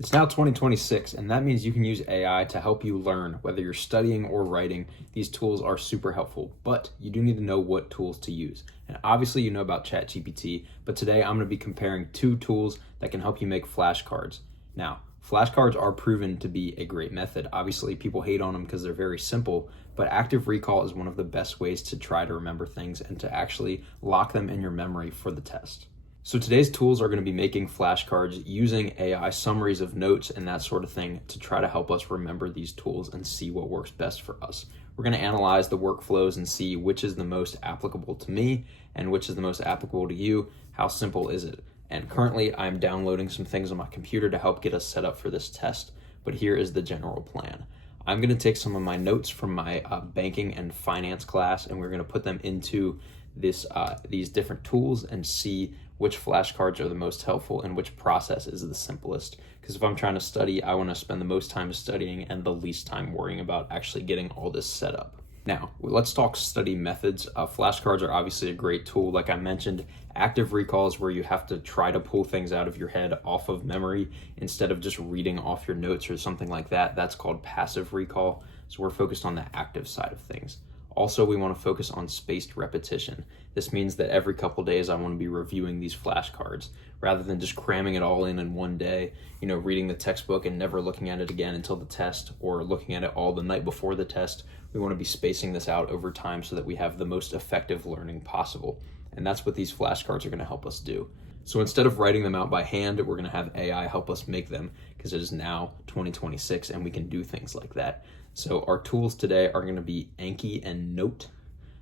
It's now 2026, and that means you can use AI to help you learn. Whether you're studying or writing, these tools are super helpful, but you do need to know what tools to use. And obviously you know about ChatGPT, but today I'm going to be comparing two tools that can help you make flashcards. Now, flashcards are proven to be a great method. Obviously people hate on them because they're very simple, but active recall is one of the best ways to try to remember things and to actually lock them in your memory for the test. So today's tools are going to be making flashcards using AI summaries of notes and that sort of thing to try to help us remember these tools and see what works best for us. We're going to analyze the workflows and see which is the most applicable to me and which is the most applicable to you. How simple is it? And currently I'm downloading some things on my computer to help get us set up for this test, but here is the general plan. I'm going to take some of my notes from my banking and finance class, and we're going to put them into these different tools and see which flashcards are the most helpful and which process is the simplest. Because if I'm trying to study, I want to spend the most time studying and the least time worrying about actually getting all this set up. Now, let's talk study methods. Flashcards are obviously a great tool. Like I mentioned, active recall is where you have to try to pull things out of your head off of memory instead of just reading off your notes or something like that. That's called passive recall. So we're focused on the active side of things. Also, we want to focus on spaced repetition. This means that every couple days I want to be reviewing these flashcards rather than just cramming it all in one day, reading the textbook and never looking at it again until the test, or looking at it all the night before the test. We want to be spacing this out over time so that we have the most effective learning possible. And that's what these flashcards are going to help us do. So instead of writing them out by hand, we're going to have AI help us make them because it is now 2026 and we can do things like that. So our tools today are going to be Anki and Note.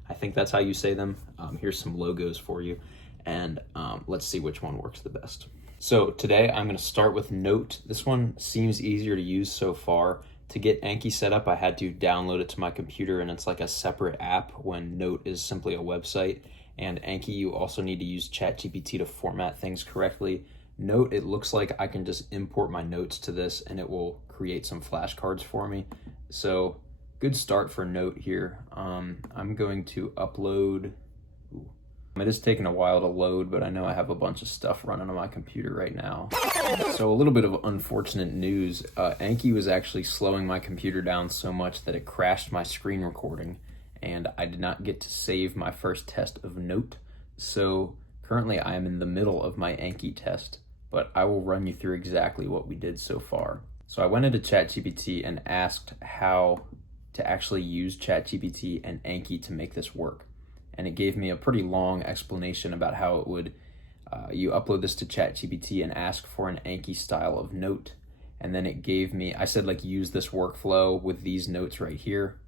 I think that's how you say them. Here's some logos for you, and let's see which one works the best. So today I'm going to start with Note. This one seems easier to use so far. To get Anki set up, I had to download it to my computer, and it's like a separate app when Note is simply a website. And Anki, you also need to use ChatGPT to format things correctly. Note, it looks like I can just import my notes to this and it will create some flashcards for me. So good start for Note here. I'm going to upload. It is taking a while to load, but I know I have a bunch of stuff running on my computer right now. So a little bit of unfortunate news. Anki was actually slowing my computer down so much that it crashed my screen recording, and I did not get to save my first test of Note. So currently I am in the middle of my Anki test, but I will run you through exactly what we did so far. So I went into ChatGPT and asked how to actually use ChatGPT and Anki to make this work. And it gave me a pretty long explanation about how it would, you upload this to ChatGPT and ask for an Anki style of note. And then it gave me, I said use this workflow with these notes right here.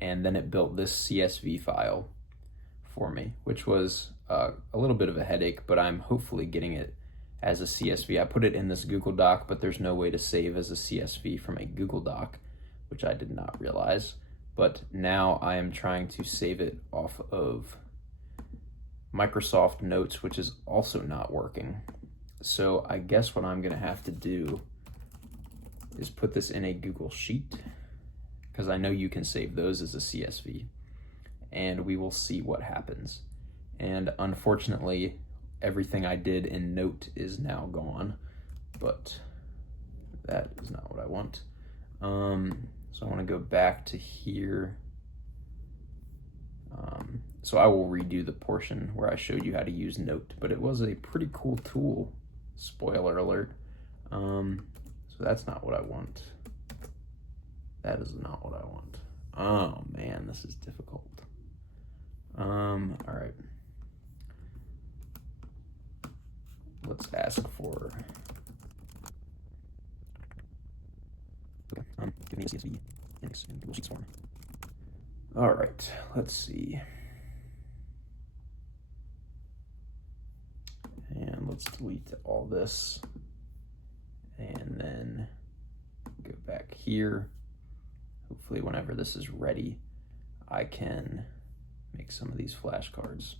And then it built this CSV file for me, which was a little bit of a headache, but I'm hopefully getting it as a CSV. I put it in this Google Doc, but there's no way to save as a CSV from a Google Doc, which I did not realize. But now I am trying to save it off of Microsoft Notes, which is also not working. So I guess what I'm gonna have to do is put this in a Google Sheet, because I know you can save those as a CSV, and we will see what happens. And unfortunately, everything I did in Note is now gone, but that is not what I want. So I want to go back to here. So I will redo the portion where I showed you how to use Note, but it was a pretty cool tool. Spoiler alert. So that's not what I want. That is not what I want. Oh man, this is difficult. All right. Let's ask for. Okay, give me a CSV. Thanks. Google Sheets form. All right, let's see. And let's delete all this. And then go back here. Hopefully whenever this is ready, I can make some of these flashcards.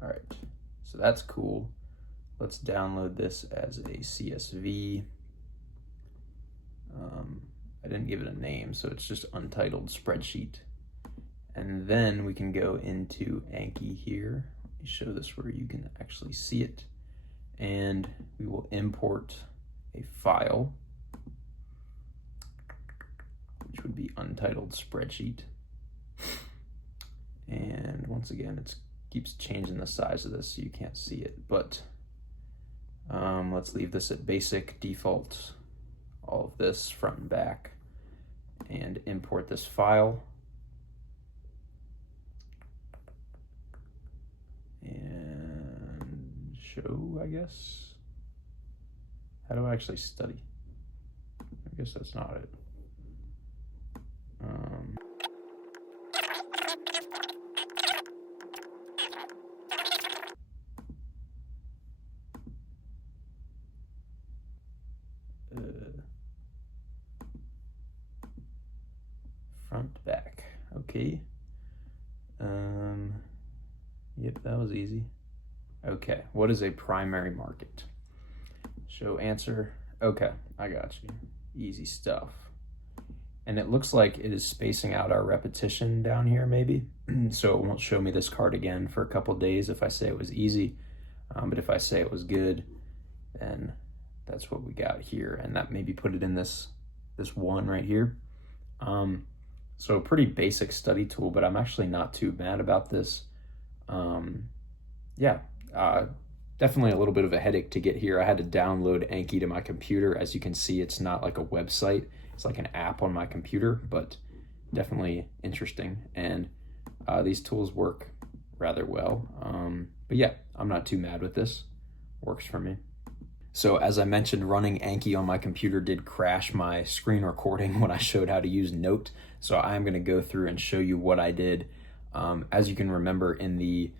All right, so that's cool. Let's download this as a CSV. I didn't give it a name, so it's just untitled spreadsheet. And then we can go into Anki here me show this where you can actually see it. And we will import a file, which would be untitled spreadsheet. And once again, it keeps changing the size of this so you can't see it, but let's leave this at basic default, all of this front and back, and import this file. And show, I guess. How do I actually study? I guess that's not it. Front, back, okay. Yep, that was easy. Okay, what is a primary market? Show answer. Okay, I got you. Easy stuff. And it looks like it is spacing out our repetition down here maybe. So it won't show me this card again for a couple days if I say it was easy. But if I say it was good, then that's what we got here. And that maybe put it in this one right here. So a pretty basic study tool, but I'm actually not too mad about this. Definitely a little bit of a headache to get here. I had to download Anki to my computer. As you can see, it's not like a website. It's like an app on my computer, but definitely interesting. And these tools work rather well. But yeah, I'm not too mad with this. Works for me. So as I mentioned, running Anki on my computer did crash my screen recording when I showed how to use Note. So I'm going to go through and show you what I did. As you can remember in the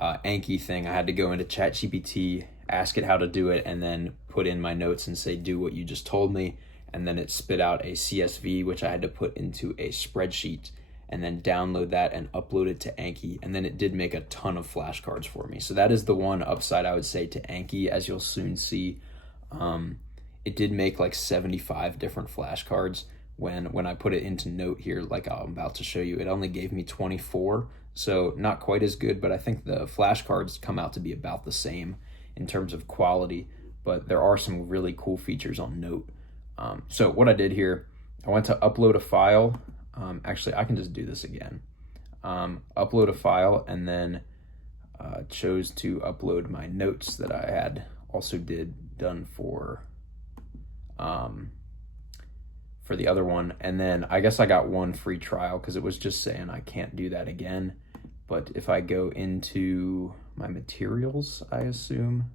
Anki thing, I had to go into ChatGPT, ask it how to do it, and then put in my notes and say, do what you just told me. And then it spit out a CSV, which I had to put into a spreadsheet and then download that and upload it to Anki. And then it did make a ton of flashcards for me. So that is the one upside I would say to Anki, as you'll soon see. It did make like 75 different flashcards. When I put it into Note here, like I'm about to show you, it only gave me 24. So not quite as good, but I think the flashcards come out to be about the same in terms of quality, but there are some really cool features on Note. So what I did here, I went to upload a file. Actually, I can just do this again. Upload a file, and then chose to upload my notes that I had also done for the other one. And then I guess I got one free trial because it was just saying I can't do that again. But if I go into my materials, I assume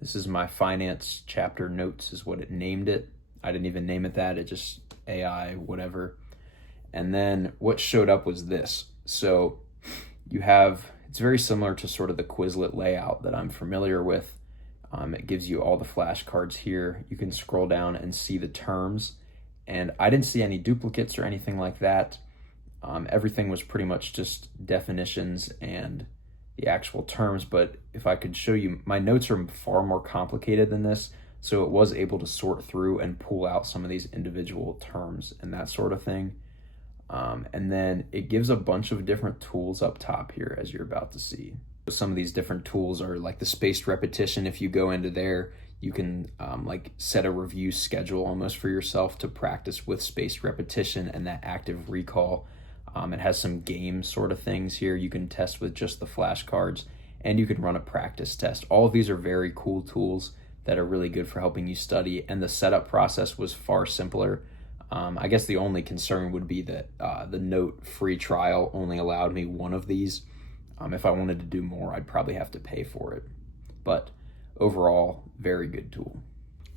this is my finance chapter notes is what it named it. I didn't even name it that. It just AI, whatever. And then what showed up was this. So you have, it's very similar to sort of the Quizlet layout that I'm familiar with. It gives you all the flashcards here. You can scroll down and see the terms. And I didn't see any duplicates or anything like that. Everything was pretty much just definitions and the actual terms. But if I could show you, my notes are far more complicated than this. So it was able to sort through and pull out some of these individual terms and that sort of thing. And then it gives a bunch of different tools up top here, as you're about to see. Some of these different tools are like the spaced repetition. If you go into there, you can like set a review schedule almost for yourself to practice with spaced repetition and that active recall. It has some game sort of things here. You can test with just the flashcards, and you can run a practice test. All of these are very cool tools that are really good for helping you study, and the setup process was far simpler. I guess the only concern would be that the Note free trial only allowed me one of these. If I wanted to do more, I'd probably have to pay for it. But overall, very good tool.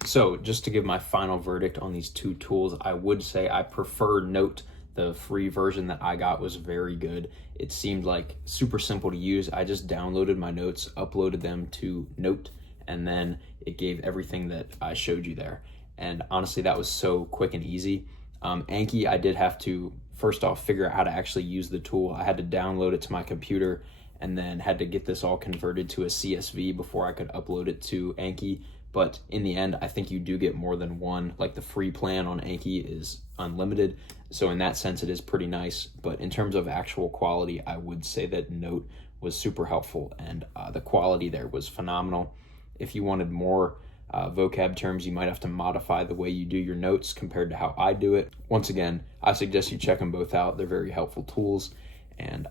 So just to give my final verdict on these two tools, I would say I prefer Note. The free version that I got was very good. It seemed like super simple to use. I just downloaded my notes, uploaded them to Note, and then it gave everything that I showed you there. And honestly, that was so quick and easy. Anki, I did have to, first off, figure out how to actually use the tool. I had to download it to my computer and then had to get this all converted to a CSV before I could upload it to Anki. But in the end, I think you do get more than one. Like the free plan on Anki is unlimited. So in that sense, it is pretty nice. But in terms of actual quality, I would say that Note was super helpful, and the quality there was phenomenal. If you wanted more vocab terms, you might have to modify the way you do your notes compared to how I do it. Once again, I suggest you check them both out. They're very helpful tools, and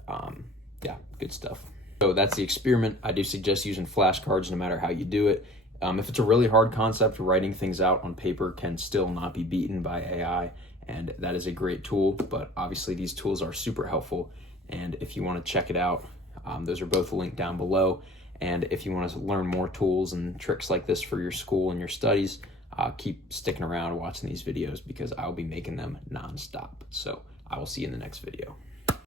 yeah, good stuff. So that's the experiment. I do suggest using flashcards no matter how you do it. If it's a really hard concept, writing things out on paper can still not be beaten by AI, and that is a great tool, but obviously these tools are super helpful, and if you want to check it out, those are both linked down below. And if you want to learn more tools and tricks like this for your school and your studies, keep sticking around watching these videos because I'll be making them nonstop. So I will see you in the next video.